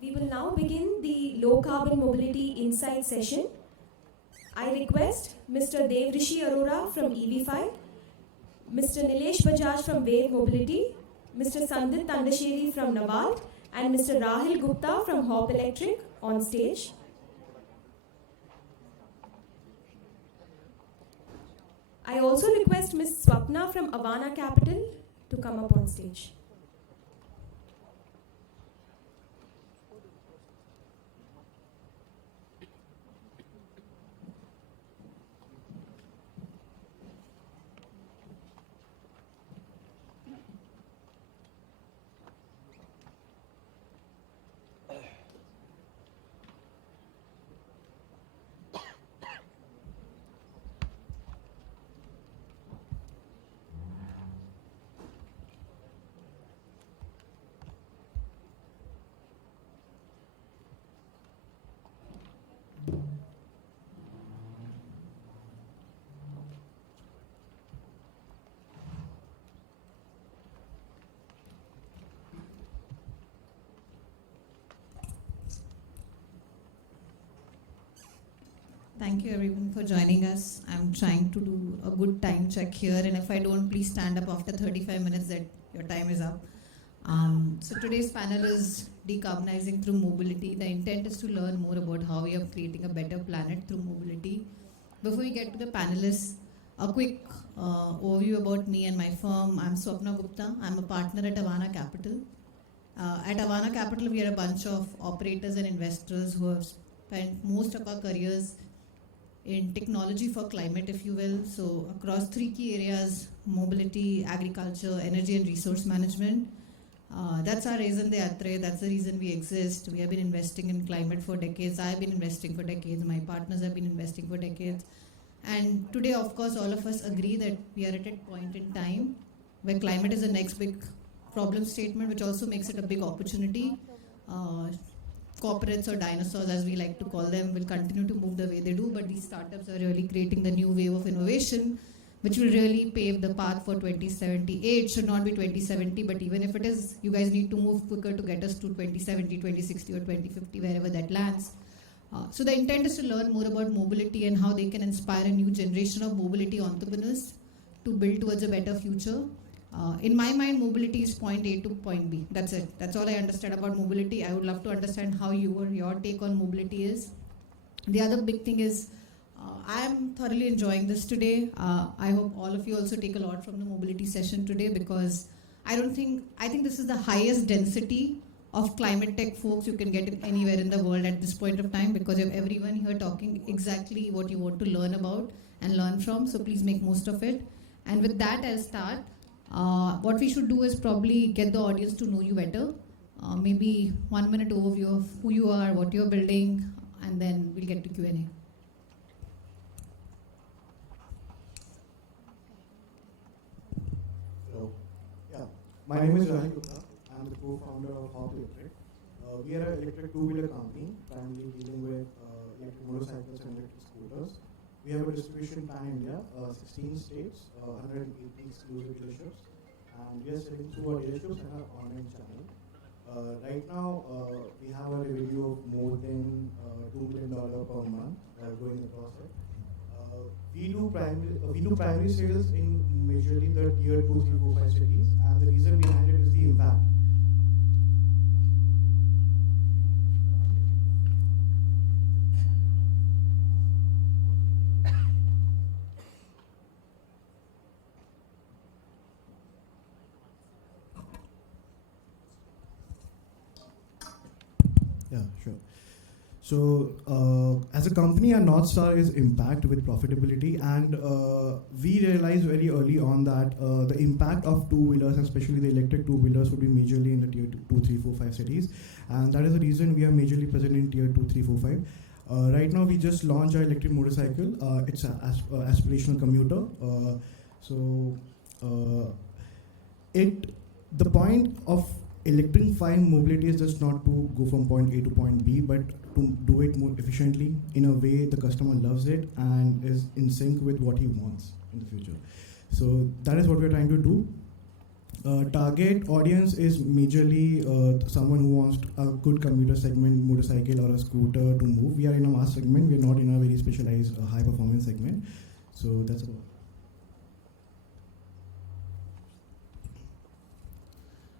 We will now begin the Low Carbon Mobility Insight session. I request Mr. Devrishi Arora from EV5, Mr. Nilesh Bajaj from Wave Mobility, Mr. Sandit Tandasheri from Nabald, and Mr. Rahil Gupta from Hop Electric on stage. I also request Ms. Swapna from Avana Capital to come up on stage. Thank you everyone for joining us. I'm trying to do a good time check here, and if I don't, please stand up after 35 minutes that your time is up. So today's panel is decarbonizing through mobility. The intent is to learn more about how we are creating a better planet through mobility. Before we get to the panelists, a quick overview about me and my firm. I'm Swapna Gupta. I'm a partner at Avana Capital. At Avana Capital, we are a bunch of operators and investors who have spent most of our careers in technology for climate, if you will. So across three key areas: mobility, agriculture, energy and resource management. That's our raison d'etre. That's the reason we exist. We have been investing in climate for decades. I've been investing for decades. My partners have been investing for decades. And today, of course, all of us agree that we are at a point in time where climate is the next big problem statement, which also makes it a big opportunity. Corporates or dinosaurs, as we like to call them, will continue to move the way they do, but these startups are really creating the new wave of innovation, which will really pave the path for 2078. It should not be 2070, but even if it is, you guys need to move quicker to get us to 2070, 2060 or 2050, wherever that lands. So the intent is to learn more about mobility and how they can inspire a new generation of mobility entrepreneurs to build towards a better future. In my mind, mobility is point A to point B. That's it. That's all I understand about mobility. I would love to understand how your take on mobility is. The other big thing is, I am thoroughly enjoying this today. I hope all of you also take a lot from the mobility session today, because I think this is the highest density of climate tech folks you can get anywhere in the world at this point of time, because you have everyone here talking exactly what you want to learn about and learn from. So please make most of it. And with that, I'll start. What we should do is probably get the audience to know you better. Maybe 1 minute overview of who you are, what you're building, and then we'll get to Q&A. Hello. Yeah. My name is Rahil Gupta. I'm the co-founder of Hop Electric. We are an electric two-wheeler company, primarily dealing with electric motorcycles and electric scooters. We have a distribution pan-India, 16 states, 180 exclusive dealerships, and we are selling through our dealerships and our online channel. Right now, we have a revenue of more than $2 million per month going across it. We do primary sales in majorly the tier 2, 3, 4, 5 cities, and the reason behind it is the impact. Yeah, sure. So, as a company, our North Star is impact with profitability, and we realized very early on that the impact of two-wheelers, especially the electric two-wheelers, would be majorly in the tier 2, 3, 4, 5 cities, and that is the reason we are majorly present in tier 2, 3, 4, 5. Right now, we just launched our electric motorcycle. It's an aspirational commuter. The point of electrifying mobility is just not to go from point A to point B, but to do it more efficiently in a way the customer loves it and is in sync with what he wants in the future. So that is what we're trying to do. Target audience is majorly someone who wants a good commuter segment, motorcycle or a scooter to move. We are in a mass segment. We are not in a very specialized high performance segment. So that's about.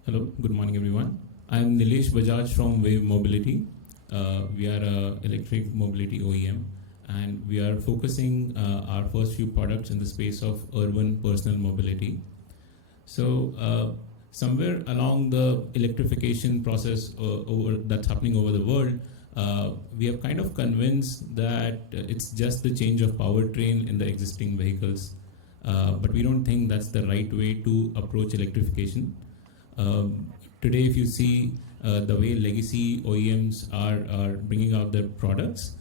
Hello, good morning everyone. I'm Nilesh Bajaj from Wave Mobility. We are an electric mobility OEM, and we are focusing our first few products in the space of urban personal mobility. So somewhere along the electrification process that's happening over the world, we have kind of convinced that it's just the change of powertrain in the existing vehicles. But we don't think that's the right way to approach electrification. Today, if you see the way legacy OEMs are bringing out their products,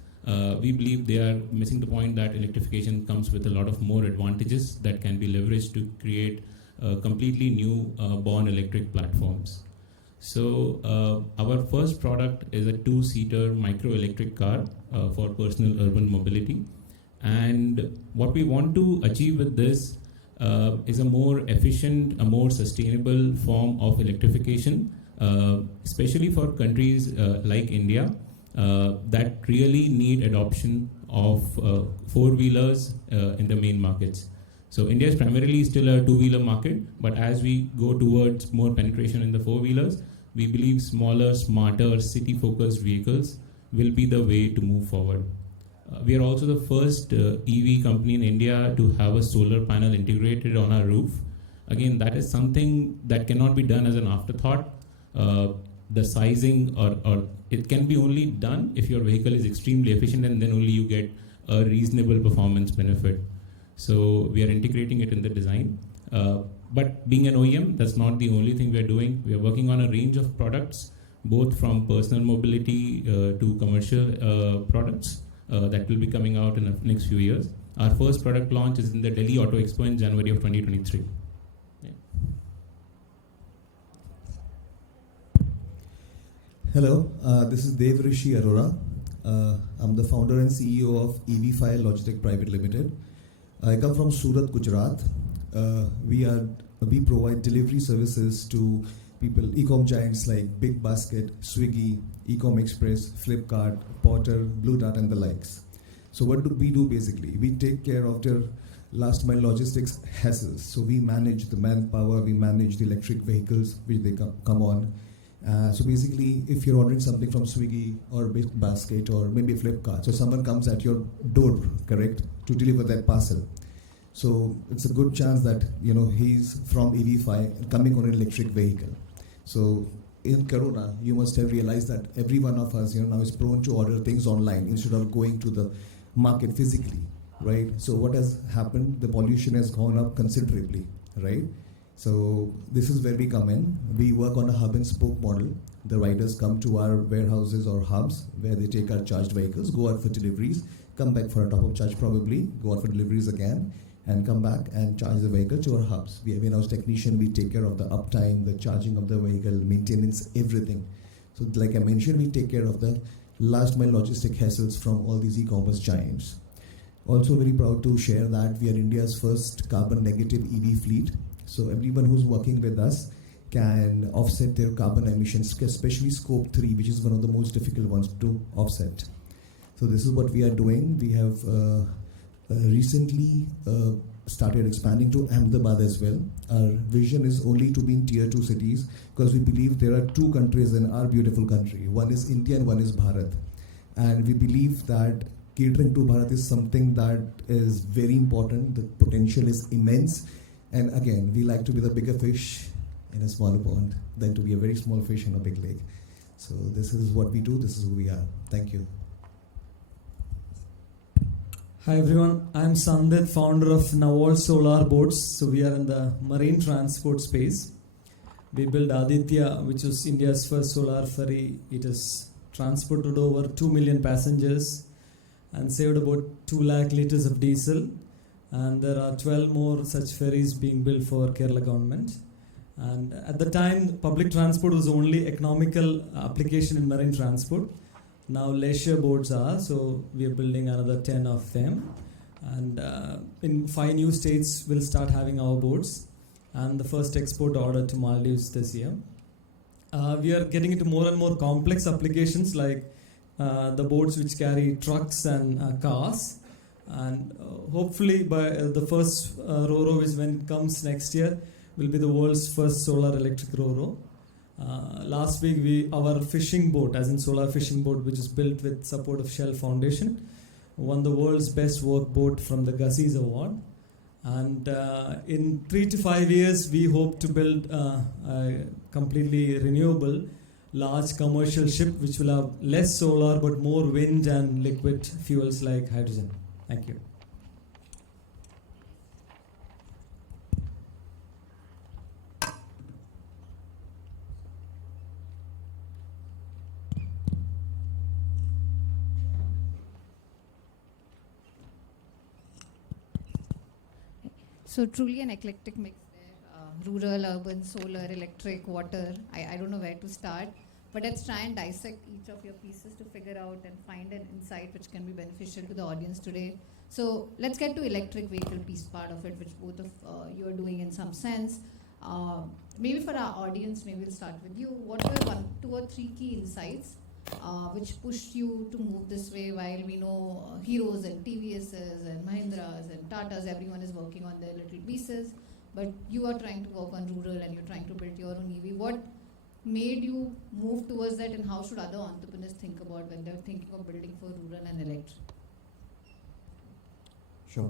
we believe they are missing the point that electrification comes with a lot of more advantages that can be leveraged to create completely new born electric platforms. So our first product is a 2-seater micro electric car for personal urban mobility. And what we want to achieve with this is a more efficient, a more sustainable form of electrification, especially for countries like India that really need adoption of four-wheelers in the main markets. So India is primarily still a two-wheeler market, but as we go towards more penetration in the four-wheelers, we believe smaller, smarter, city-focused vehicles will be the way to move forward. We are also the first EV company in India to have a solar panel integrated on our roof. Again, that is something that cannot be done as an afterthought. The sizing or it can be only done if your vehicle is extremely efficient, and then only you get a reasonable performance benefit. So we are integrating it in the design. But being an OEM, that's not the only thing we are doing. We are working on a range of products, both from personal mobility to commercial products that will be coming out in the next few years. Our first product launch is in the Delhi Auto Expo in January of 2023. Yeah. Hello, this is Dev Rishi Arora. I'm the founder and CEO of EV5 Logitech Private Limited. I come from Surat, Gujarat. We provide delivery services to people, e-com giants like Big Basket, Swiggy, Ecom Express, Flipkart, Porter, Blue Dart, and the likes. So what do we do basically? We take care of their last mile logistics hassles. So we manage the manpower, we manage the electric vehicles which they come on. So basically, if you're ordering something from Swiggy or Big Basket or maybe Flipkart, so someone comes at your door, correct, to deliver that parcel. So it's a good chance that he's from EV5 coming on an electric vehicle. So in Corona, you must have realized that every one of us now is prone to order things online instead of going to the market physically, right? So what has happened? The pollution has gone up considerably, right? So this is where we come in. We work on a hub and spoke model. The riders come to our warehouses or hubs where they take our charged vehicles, go out for deliveries, come back for a top-up charge probably, go out for deliveries again, and come back and charge the vehicle to our hubs. We have in-house technician, we take care of the uptime, the charging of the vehicle, maintenance, everything. So like I mentioned, we take care of the last mile logistic hassles from all these e-commerce giants. Also very proud to share that we are India's first carbon negative EV fleet. So everyone who's working with us can offset their carbon emissions, especially scope 3, which is one of the most difficult ones to offset. So this is what we are doing. We have recently started expanding to Ahmedabad as well. Our vision is only to be in tier 2 cities because we believe there are two countries in our beautiful country. One is India and one is Bharat. And we believe that catering to Bharat is something that is very important. The potential is immense. And again, we like to be the bigger fish in a smaller pond than to be a very small fish in a big lake. So this is what we do. This is who we are. Thank you. Hi everyone, I'm Sandit, founder of Navol Solar Boats. So we are in the marine transport space. We built Aditya, which was India's first solar ferry. It has transported over 2 million passengers and saved about 2 lakh liters of diesel. And there are 12 more such ferries being built for Kerala government. And at the time, public transport was the only economical application in marine transport. Now leisure boats are, so we are building another 10 of them. And in 5 new states, we'll start having our boats. and the first export order to Maldives this year. We are getting into more and more complex applications like the boats which carry trucks and cars, and hopefully by the first Ro-Ro, which when it comes next year, will be the world's first solar electric Ro-Ro. Last week our fishing boat, as in solar fishing boat, which is built with support of Shell Foundation, won the world's best work boat from the Gusseys Award. And in 3 to 5 years, we hope to build a completely renewable, large commercial ship which will have less solar but more wind and liquid fuels like hydrogen. Thank you. So truly an eclectic mix there. Rural, urban, solar, electric, water. I don't know where to start. But let's try and dissect each of your pieces to figure out and find an insight which can be beneficial to the audience today. So let's get to electric vehicle piece part of it, which both of you are doing in some sense. Maybe for our audience, maybe we'll start with you. What were 2 or 3 key insights which pushed you to move this way, while we know Heroes and TVSs and Mahindras and Tatas, everyone is working on their little pieces, but you are trying to work on rural and you're trying to build your own EV. What made you move towards that, and how should other entrepreneurs think about when they're thinking of building for rural and electric? Sure.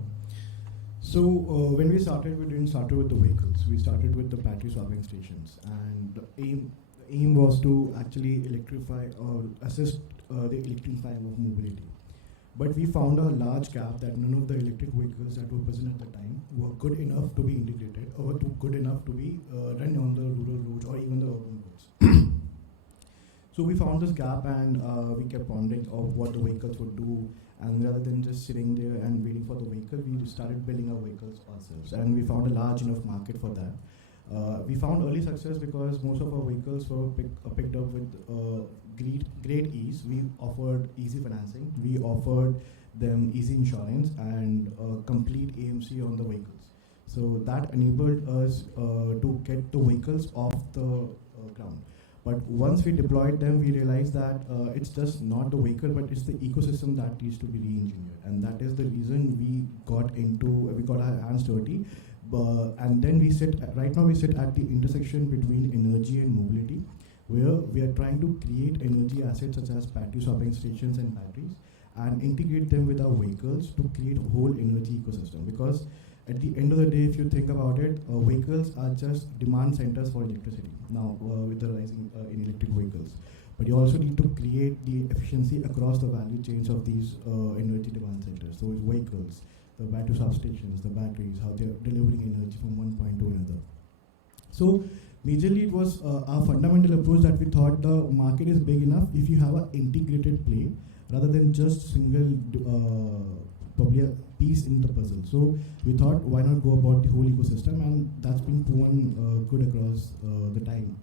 So when we started, we didn't start with the vehicles. We started with the battery swapping stations, and the aim was to actually electrify or assist the electrifying of mobility. But we found a large gap that none of the electric vehicles that were present at the time were good enough to be integrated or good enough to be run on the rural roads or even the urban roads. So we found this gap, and we kept pondering of what the vehicles would do. And rather than just sitting there and waiting for the vehicle, we started building our vehicles ourselves, and we found a large enough market for that. We found early success because most of our vehicles were picked up with great ease. We offered easy financing, we offered them easy insurance and complete AMC on the vehicles. So that enabled us to get the vehicles off the ground. But once we deployed them, we realized that it's just not the vehicle, but it's the ecosystem that needs to be re-engineered. And that is the reason we got our hands dirty. And then right now we sit at the intersection between energy and mobility, where we are trying to create energy assets such as battery swapping stations and batteries, and integrate them with our vehicles to create a whole energy ecosystem. Because at the end of the day, if you think about it, vehicles are just demand centers for electricity now with the rising in electric vehicles. But you also need to create the efficiency across the value chains of these energy demand centers. So it's vehicles, the battery substations, the batteries, how they're delivering energy from one point to another. So majorly it was our fundamental approach that we thought the market is big enough if you have an integrated play rather than just single probably a piece in the puzzle. So we thought, why not go about the whole ecosystem, and that's been proven good across the time.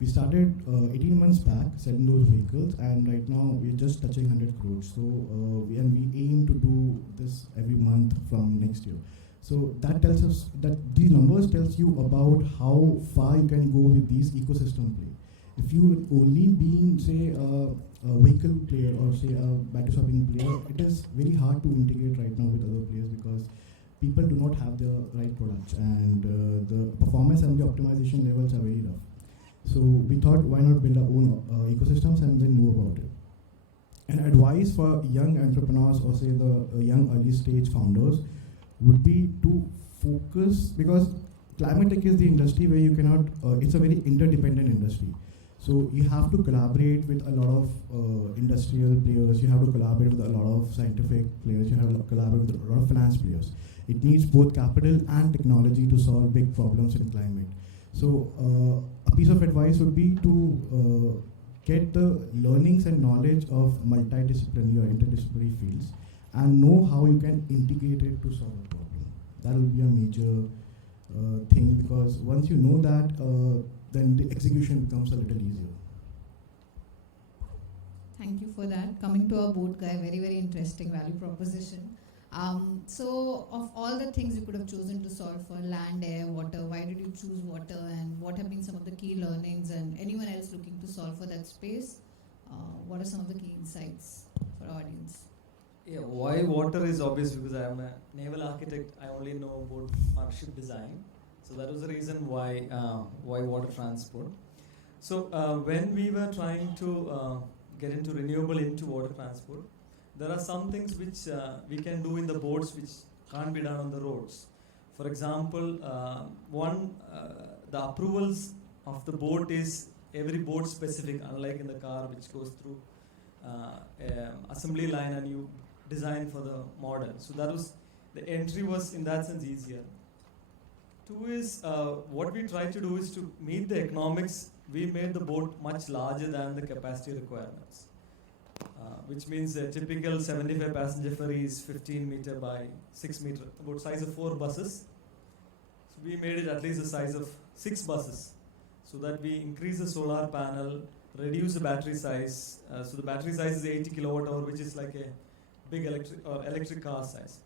We started 18 months back selling those vehicles, and right now we're just touching 100 crores. So we aim to do this every month from next year. So that tells us that these numbers tells you about how far you can go with these ecosystem play. If you only being say a vehicle player or say a battery swapping player, it is very hard to integrate right now with other players because people do not have the right products, and the performance and the optimization levels are very rough. So we thought, why not build our own ecosystems and then know about it. And advice for young entrepreneurs or say the young early stage founders would be to focus, because climate tech is the industry where you cannot, it's a very interdependent industry. So you have to collaborate with a lot of industrial players, you have to collaborate with a lot of scientific players, you have to collaborate with a lot of finance players. It needs both capital and technology to solve big problems in climate. So a piece of advice would be to get the learnings and knowledge of multidisciplinary or interdisciplinary fields and know how you can integrate it to solve a problem. That will be a major thing, because once you know that, then the execution becomes a little easier. Thank you for that. Coming to our boat guy, very, very interesting value proposition. So, of all the things you could have chosen to solve for, land, air, water, why did you choose water, and what have been some of the key learnings, and anyone else looking to solve for that space, what are some of the key insights for our audience? Yeah, why water is obvious because I am a naval architect. I only know about our ship design, so that was the reason why water transport. So when we were trying to get into renewable into water transport, there are some things which we can do in the boats which can't be done on the roads. For example, the approvals of the boat is every boat specific, unlike in the car which goes through assembly line and you design for the model. So that was, the entry was in that sense easier. Two is, what we try to do is to meet the economics. We made the boat much larger than the capacity requirements, which means a typical 75 passenger ferry is 15 meter by 6 meter, about size of 4 buses. So we made it at least the size of 6 buses, so that we increase the solar panel, reduce the battery size. So the battery size is 80 kilowatt hour, which is like a big electric car size,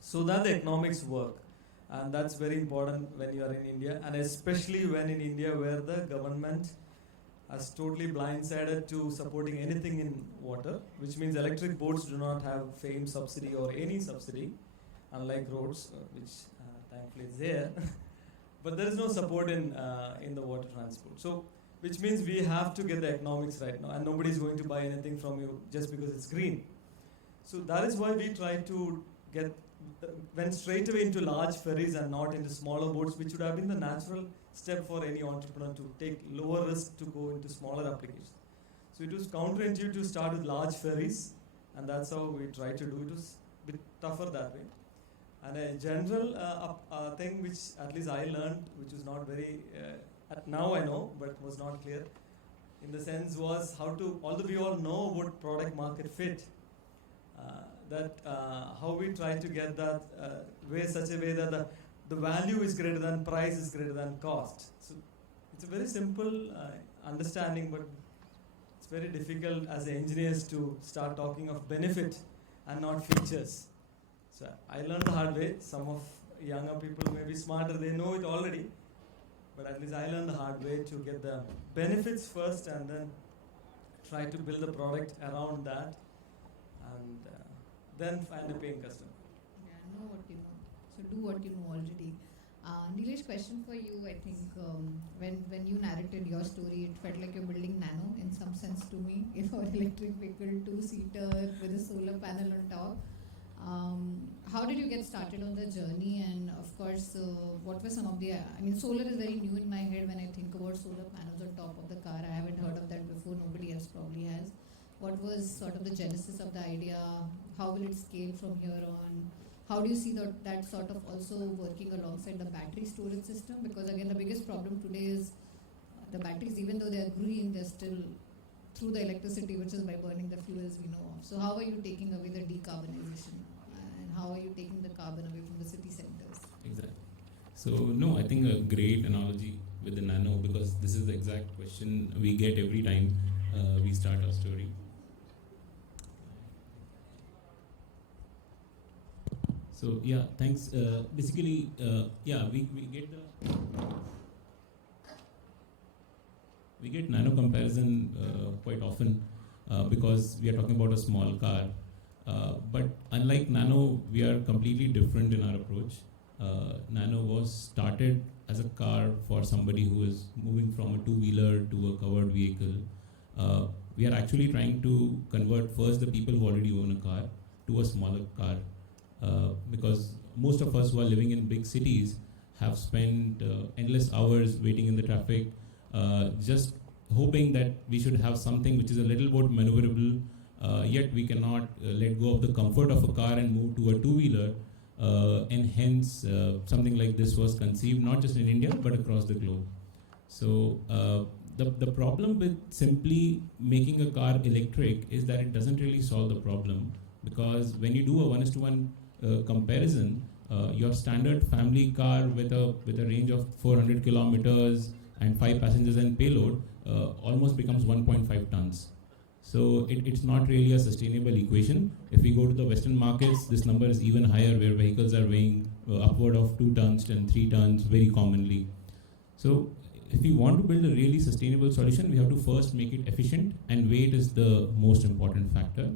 so that the economics work. And that's very important when you are in India, and especially when in India where the government is totally blindsided to supporting anything in water, which means electric boats do not have FAME subsidy or any subsidy, unlike roads, which thankfully is there. But there is no support in the water transport. So, which means we have to get the economics right now, and nobody is going to buy anything from you just because it's green. So that is why we try to went straight away into large ferries and not into smaller boats, which would have been the natural step for any entrepreneur to take lower risk to go into smaller applications. So it was counterintuitive to start with large ferries, and that's how we tried to do it. It was a bit tougher that way. And a general thing which at least I learned, which was not very, now I know, but was not clear, in the sense was how to, although we all know about product market fit, how we try to get that such a way that the value is greater than price is greater than cost. So it's a very simple understanding, but it's very difficult as engineers to start talking of benefit and not features. So I learned the hard way. Some of younger people may be smarter, they know it already, but at least I learned the hard way to get the benefits first and then try to build the product around that, and then find a paying customer. Yeah, know what you know. So do what you know already. Nilesh, question for you. I think when you narrated your story, it felt like you're building nano in some sense to me. You know, electric vehicle, 2-seater with a solar panel on top. How did you get started on the journey? And of course, what were some of the? I mean, solar is very new in my head when I think about solar panels on top of the car. I haven't heard of that before. Nobody else probably has. What was sort of the genesis of the idea? How will it scale from here on? How do you see that sort of also working alongside the battery storage system? Because again, the biggest problem today is the batteries, even though they are green, they're still through the electricity, which is by burning the fuels we know of. So how are you taking away the decarbonization? And how are you taking the carbon away from the city centers? Exactly. So, no, I think a great analogy with the nano, because this is the exact question we get every time we start our story. So yeah, thanks. Basically, we get nano comparison quite often because we are talking about a small car. But unlike nano, we are completely different in our approach. Nano was started as a car for somebody who is moving from a two-wheeler to a covered vehicle. We are actually trying to convert first the people who already own a car to a smaller car. Because most of us who are living in big cities have spent endless hours waiting in the traffic, just hoping that we should have something which is a little bit maneuverable, yet we cannot let go of the comfort of a car and move to a two-wheeler, and hence something like this was conceived not just in India but across the globe. So the problem with simply making a car electric is that it doesn't really solve the problem, because when you do a 1:1 comparison, your standard family car with a range of 400 kilometers and 5 passengers and payload almost becomes 1.5 tons. So it's not really a sustainable equation. If we go to the Western markets, this number is even higher, where vehicles are weighing upward of 2 tons and 3 tons very commonly. So if we want to build a really sustainable solution, we have to first make it efficient, and weight is the most important factor.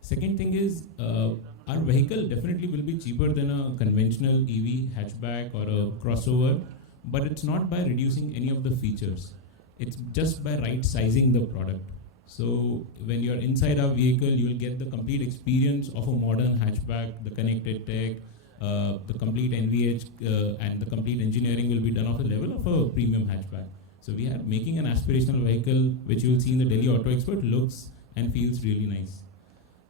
Second thing is, our vehicle definitely will be cheaper than a conventional EV hatchback or a crossover, but it's not by reducing any of the features. It's just by right sizing the product. So when you're inside our vehicle, you will get the complete experience of a modern hatchback, the connected tech, the complete NVH and the complete engineering will be done off the level of a premium hatchback. So we are making an aspirational vehicle, which you will see in the Delhi Auto Expert, looks and feels really nice.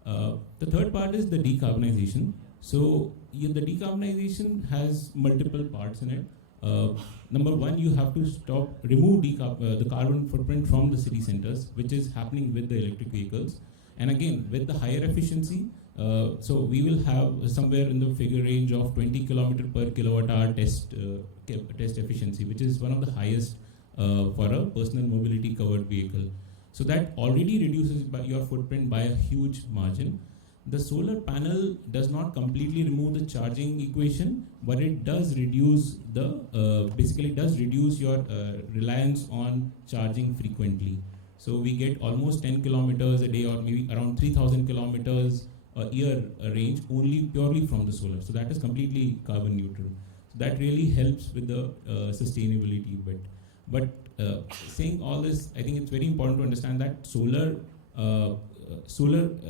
The third part is the decarbonization. So the decarbonization has multiple parts in it. Number one, you have to remove the carbon footprint from the city centers, which is happening with the electric vehicles. And again, with the higher efficiency, so we will have somewhere in the figure range of 20 km per kilowatt hour test efficiency, which is one of the highest for a personal mobility covered vehicle. So that already reduces your footprint by a huge margin. The solar panel does not completely remove the charging equation, but it does reduce your reliance on charging frequently. So we get almost 10 kilometers a day, or maybe around 3,000 kilometers a year range only purely from the solar. So that is completely carbon neutral. So that really helps with the sustainability bit. But saying all this, I think it's very important to understand that solar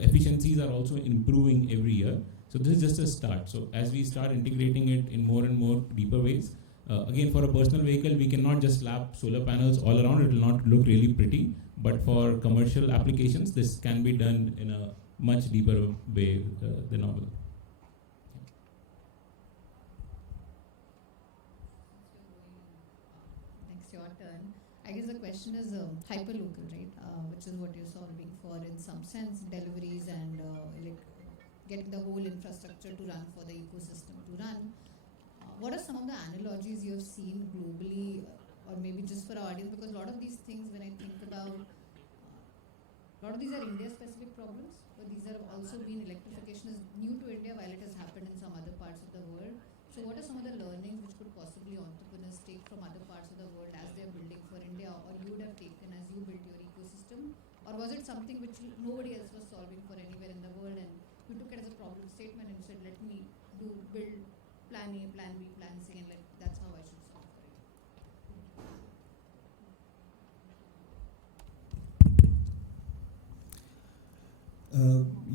efficiencies are also improving every year. So this is just a start. So as we start integrating it in more and more deeper ways, again, for a personal vehicle, we cannot just slap solar panels all around. It will not look really pretty. But for commercial applications, this can be done in a much deeper way than normal. Next, your turn. I guess the question is hyperlocal, right? Which is what you're solving for in some sense, deliveries and getting the whole infrastructure to run for the ecosystem to run. What are some of the analogies you have seen globally, or maybe just for our audience? Because a lot of these things, when I think about, a lot of these are India-specific problems, but these have also been, electrification is new to India while it has happened in some other parts of the world. So what are some of the learnings which could possibly entrepreneurs take from other parts of the world as they're building for India, or you would have taken as you built your ecosystem? Or was it something which nobody else was solving for anywhere in the world, and you took it as a problem statement and said, let me build plan A, plan B, plan C, and that's how I should solve for it?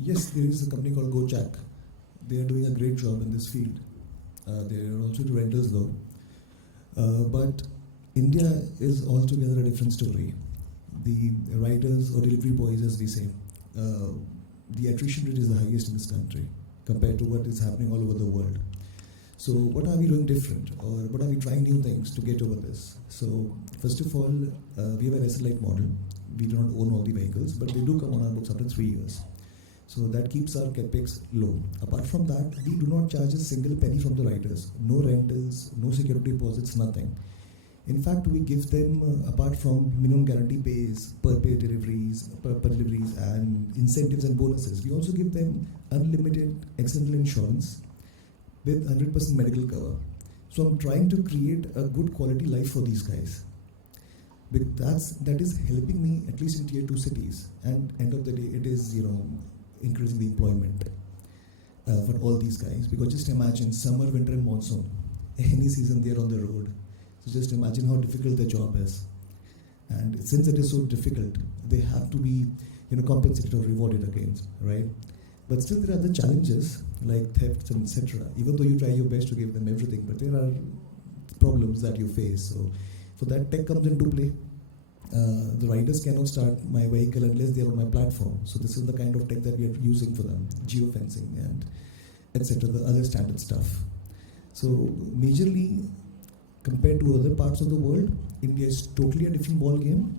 Yes, there is a company called GoChack. They are doing a great job in this field. They are also into rentals though. But India is altogether a different story. The riders or delivery boys, as we say, the attrition rate is the highest in this country compared to what is happening all over the world. So what are we doing different, or what are we trying new things to get over this? So first of all, we have an asset-light model. We do not own all the vehicles, but they do come on our books after 3 years. So that keeps our capex low. Apart from that, we do not charge a single penny from the riders. No rentals, no security deposits, nothing. In fact, we give them, apart from minimum guarantee pays, per deliveries, and incentives and bonuses, we also give them unlimited accidental insurance with 100% medical cover. So I'm trying to create a good quality life for these guys. But that is helping me, at least in tier 2 cities. And end of the day, it is, increasing the employment for all these guys. Because just imagine summer, winter, and monsoon. Any season they're on the road. So just imagine how difficult their job is. And since it is so difficult, they have to be, compensated or rewarded against, right? But still there are other challenges like thefts and etc. Even though you try your best to give them everything, but there are problems that you face. So for that, tech comes into play. The riders cannot start my vehicle unless they are on my platform. So this is the kind of tech that we are using for them, geofencing and etc. The other standard stuff. So majorly, compared to other parts of the world, India is totally a different ball game.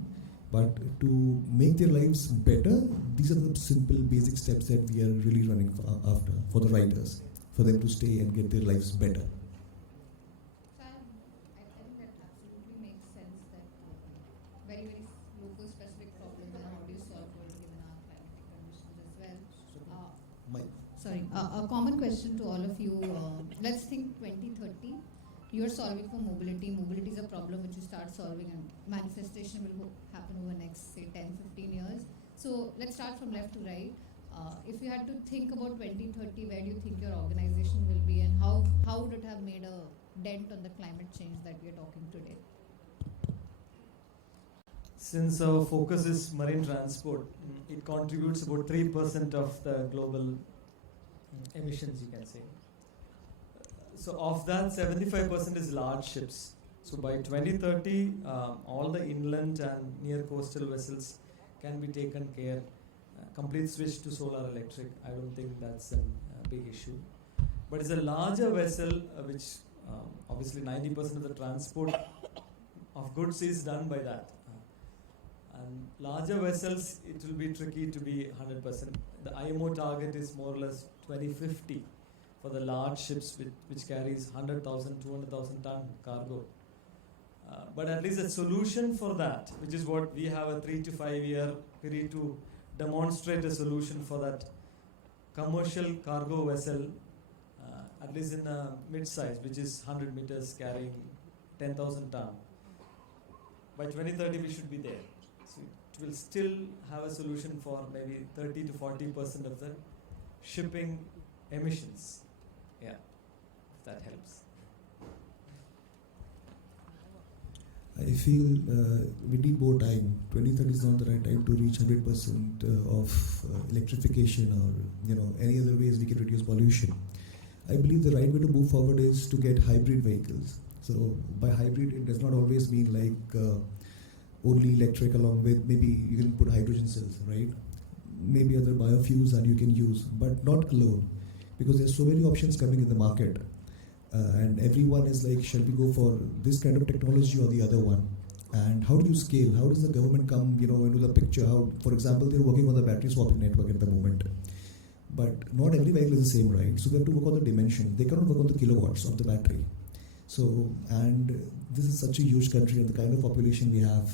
But to make their lives better, these are the simple, basic steps that we are really running after for the riders, for them to stay and get their lives better. So I think that absolutely makes sense, that very, very local specific problems, and how do you solve for it given our common question to all of you. Let's think 2030. You're solving for mobility. Mobility is a problem which you start solving, and manifestation will happen over next, say, 10, 15 years. So let's start from left to right. If you had to think about 2030, where do you think your organization will be, and how would it have made a dent on the climate change that we are talking today? Since our focus is marine transport, it contributes about 3% of the global emissions, you can say. So of that, 75% is large ships. So by 2030, all the inland and near coastal vessels can be taken care. Complete switch to solar electric, I don't think that's a big issue. But it's a larger vessel, which obviously 90% of the transport of goods is done by that. And larger vessels, it will be tricky to be 100%. The IMO target is more or less 2050 for the large ships which carries 100,000, 200,000 ton cargo. But at least a solution for that, which is what we have a 3 to 5 year period to demonstrate a solution for that commercial cargo vessel, at least in a mid-size, which is 100 meters carrying 10,000 ton. By 2030, we should be there. So it will still have a solution for maybe 30 to 40% of the shipping emissions. Yeah, if that helps. I feel we need more time. 2030 is not the right time to reach 100% of electrification or any other ways we can reduce pollution. I believe the right way to move forward is to get hybrid vehicles. So by hybrid, it does not always mean like only electric along with maybe you can put hydrogen cells, right? Maybe other biofuels and you can use, but not alone, because there's so many options coming in the market. And everyone is like, shall we go for this kind of technology or the other one? And how do you scale? How does the government come, into the picture? How, for example, they're working on the battery swapping network at the moment. But not every vehicle is the same, right? So they have to work on the dimension. They cannot work on the kilowatts of the battery. So, and this is such a huge country and the kind of population we have,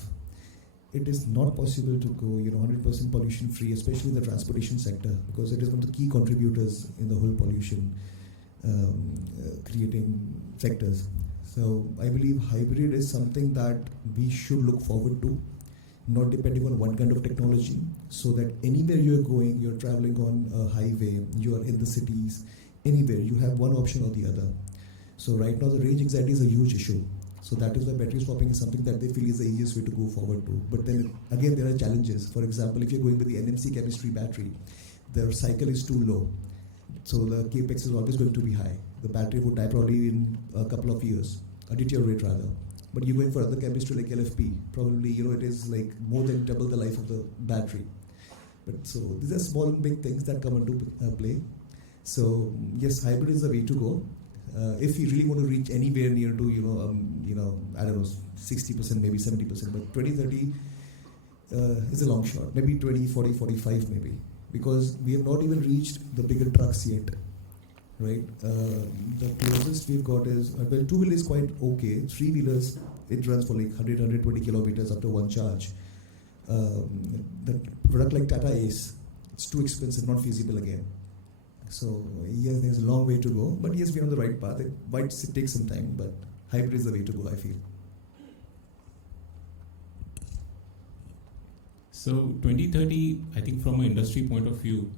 it is not possible to go, 100% pollution free, especially in the transportation sector, because it is one of the key contributors in the whole pollution creating sectors. So I believe hybrid is something that we should look forward to, not depending on one kind of technology, so that anywhere you're going, you're traveling on a highway, you are in the cities, anywhere, you have one option or the other. So right now the range anxiety is a huge issue. So that is why battery swapping is something that they feel is the easiest way to go forward to. But then again, there are challenges. For example, if you're going with the NMC chemistry battery, their cycle is too low. So the capex is always going to be high. The battery would die probably in a couple of years, or deteriorate rather. But you're going for other chemistry like LFP, probably it is like more than double the life of the battery. But so these are small and big things that come into play. So yes, hybrid is the way to go. If you really want to reach anywhere near to I don't know, 60%, maybe 70%, but 2030 is a long shot. Maybe 20, 40, 45 maybe. Because we have not even reached the bigger trucks yet, right? The closest we've got is, well, two-wheeler is quite okay. Three-wheelers, it runs for like 100, 120 kilometers after one charge. The product like Tata Ace, it's too expensive, not feasible again. So yes, there's a long way to go, but yes, we're on the right path. It might take some time, but hybrid is the way to go, I feel. So 2030, I think from an industry point of view,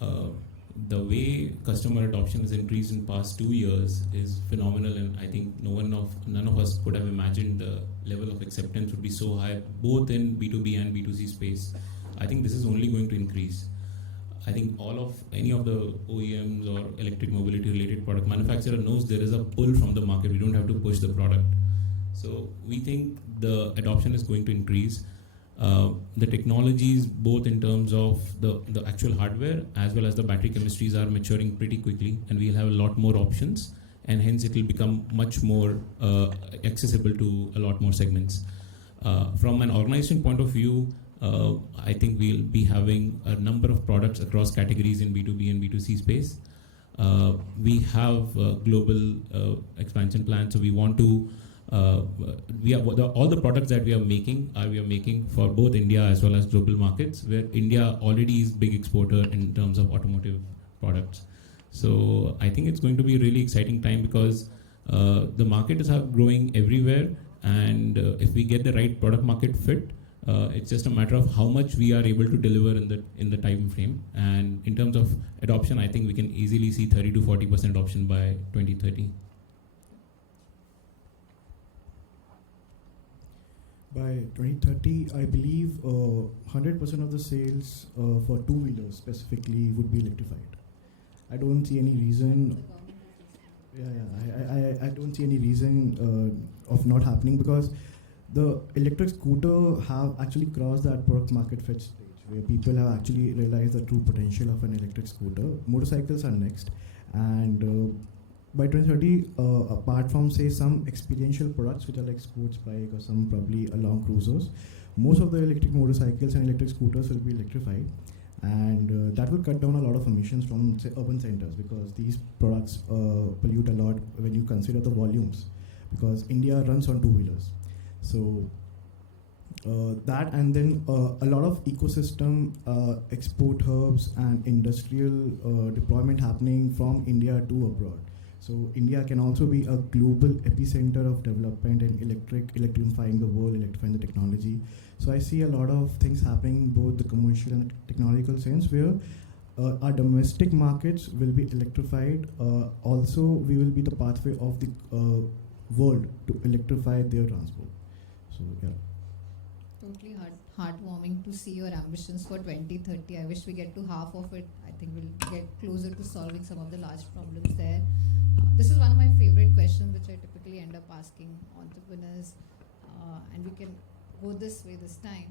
the way customer adoption has increased in past 2 years is phenomenal, and I think none of us could have imagined the level of acceptance would be so high, both in B2B and B2C space. I think this is only going to increase. I think any of the OEMs or electric mobility related product manufacturer knows there is a pull from the market. We don't have to push the product. So we think the adoption is going to increase. The technologies, both in terms of the actual hardware as well as the battery chemistries, are maturing pretty quickly, and we'll have a lot more options, and hence it will become much more accessible to a lot more segments. From an organization point of view, I think we'll be having a number of products across categories in B2B and B2C space. We have global expansion plans, so we want to all the products that we are making for both India as well as global markets, where India already is big exporter in terms of automotive products. So I think it's going to be a really exciting time because the market is growing everywhere, and if we get the right product market fit, it's just a matter of how much we are able to deliver in the time frame. And in terms of adoption, I think we can easily see 30 to 40% adoption by 2030. By 2030, I believe 100% of the sales for two-wheelers specifically would be electrified. I don't see any reason. I don't see any reason of not happening, because the electric scooter have actually crossed that product market fit stage where people have actually realized the true potential of an electric scooter. Motorcycles are next, and by 2030, apart from say some experiential products which are like sports bike or some probably long cruisers, most of the electric motorcycles and electric scooters will be electrified, and that will cut down a lot of emissions from say urban centers, because these products pollute a lot when you consider the volumes, because India runs on two-wheelers. So that, and then a lot of ecosystem export hubs and industrial deployment happening from India to abroad. So India can also be a global epicenter of development in electrifying the world, electrifying the technology. So I see a lot of things happening, both the commercial and technological sense, where our domestic markets will be electrified. Also, we will be the pathway of the world to electrify their transport. So yeah. Totally heartwarming to see your ambitions for 2030. I wish we get to half of it. I think we'll get closer to solving some of the large problems there. This is one of my favorite questions, which I typically end up asking entrepreneurs, and we can go this way this time.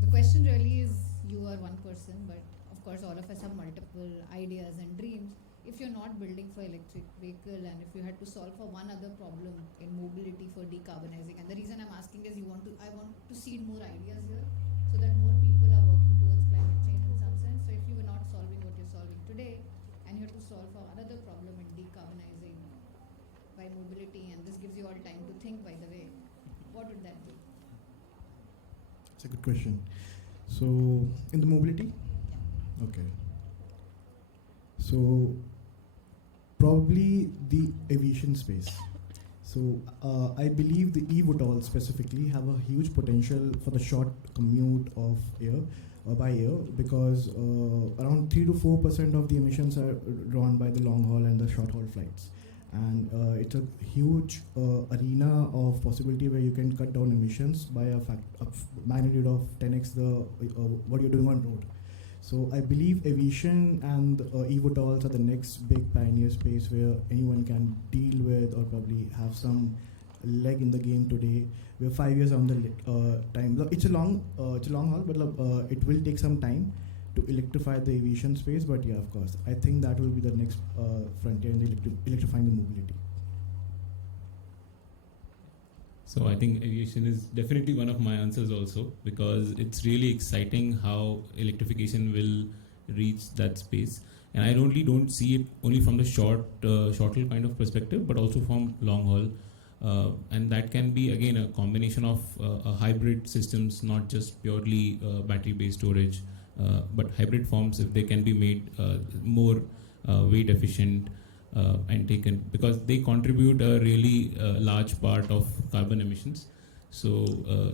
The question really is, you are one person, but of course all of us have multiple ideas and dreams. If you're not building for electric vehicle, and if you had to solve for one other problem in mobility for decarbonizing, and the reason I'm asking is I want to seed more ideas here so that more people are working towards climate change in some sense. So if you were not solving what you're solving today, and you have to solve for another problem in decarbonizing by mobility, and this gives you all time to think, by the way, what would that be? It's a good question. So in the mobility? Okay. So probably the aviation space. So I believe the eVTOL specifically have a huge potential for the short commute of air, by air, because around 3 to 4% of the emissions are drawn by the long haul and the short haul flights. And it's a huge arena of possibility where you can cut down emissions by a magnitude of 10x what you're doing on road. So I believe aviation and eVTOLs are the next big pioneer space where anyone can deal with or probably have some leg in the game today. We're 5 years on the time. It's a long haul, but it will take some time to electrify the aviation space. But yeah, of course, I think that will be the next frontier in the electrifying the mobility. So I think aviation is definitely one of my answers also, because it's really exciting how electrification will reach that space. And I don't see it only from the short haul kind of perspective, but also from long haul. And that can be again a combination of hybrid systems, not just purely battery-based storage, but hybrid forms, if they can be made more weight efficient and taken, because they contribute a really large part of carbon emissions. So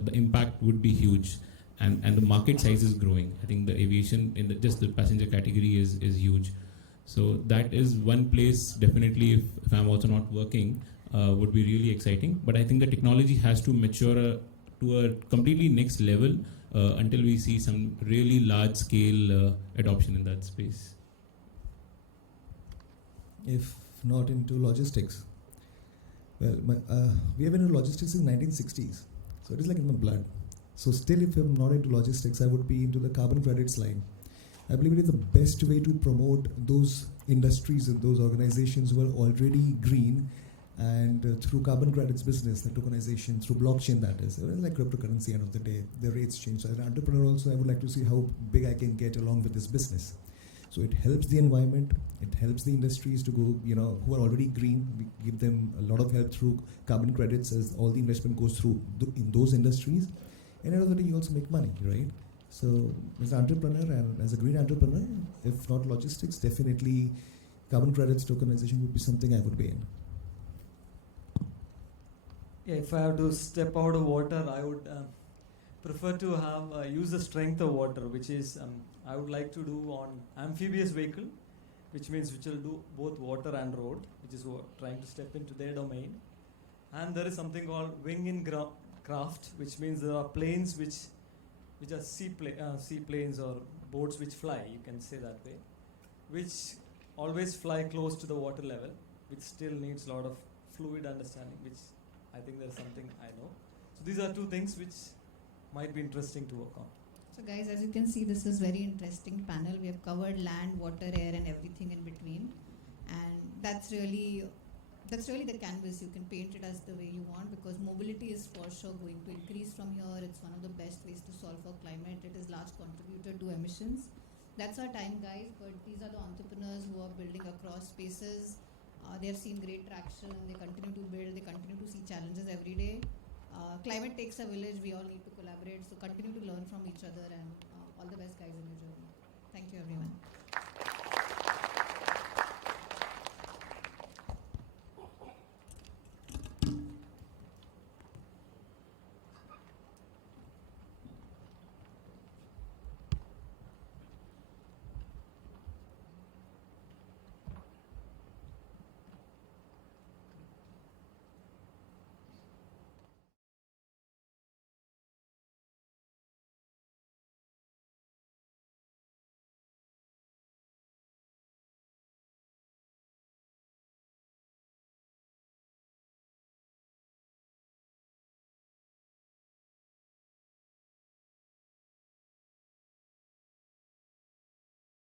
the impact would be huge, and the market size is growing. I think the aviation in just the passenger category is huge. So that is one place definitely, if I'm also not working, would be really exciting. But I think the technology has to mature to a completely next level until we see some really large scale adoption in that space. If not into logistics. Well, we have been in logistics in 1960s, so it is like in my blood. So still, if I'm not into logistics, I would be into the carbon credits line. I believe it is the best way to promote those industries and those organizations who are already green, and through carbon credits business, the tokenization, through blockchain, that is. It is like cryptocurrency, end of the day, the rates change. So as an entrepreneur also, I would like to see how big I can get along with this business. So it helps the environment, it helps the industries to go, who are already green. We give them a lot of help through carbon credits as all the investment goes through in those industries. And end of the day, you also make money, right? So as an entrepreneur and as a green entrepreneur, if not logistics, definitely carbon credits tokenization would be something I would be in. Yeah, if I have to step out of water, I would prefer to have use the strength of water, which is I would like to do on amphibious vehicle, which means which will do both water and road, which is trying to step into their domain. And there is something called wing in craft, which means there are planes which are seaplanes or boats which fly, you can say that way, which always fly close to the water level, which still needs a lot of fluid understanding, which I think there's something I know. So these are two things which might be interesting to work on. So guys, as you can see, this is very interesting panel. We have covered land, water, air and everything in between. And that's really the canvas. You can paint it as the way you want, because mobility is for sure going to increase from here. It's one of the best ways to solve for climate. It is large contributor to emissions. That's our time, guys, but these are the entrepreneurs who are building across spaces. They have seen great traction. They continue to build. They continue to see challenges every day. Climate takes a village. We all need to collaborate. So continue to learn from each other, and all the best, guys, in your journey. Thank you, everyone.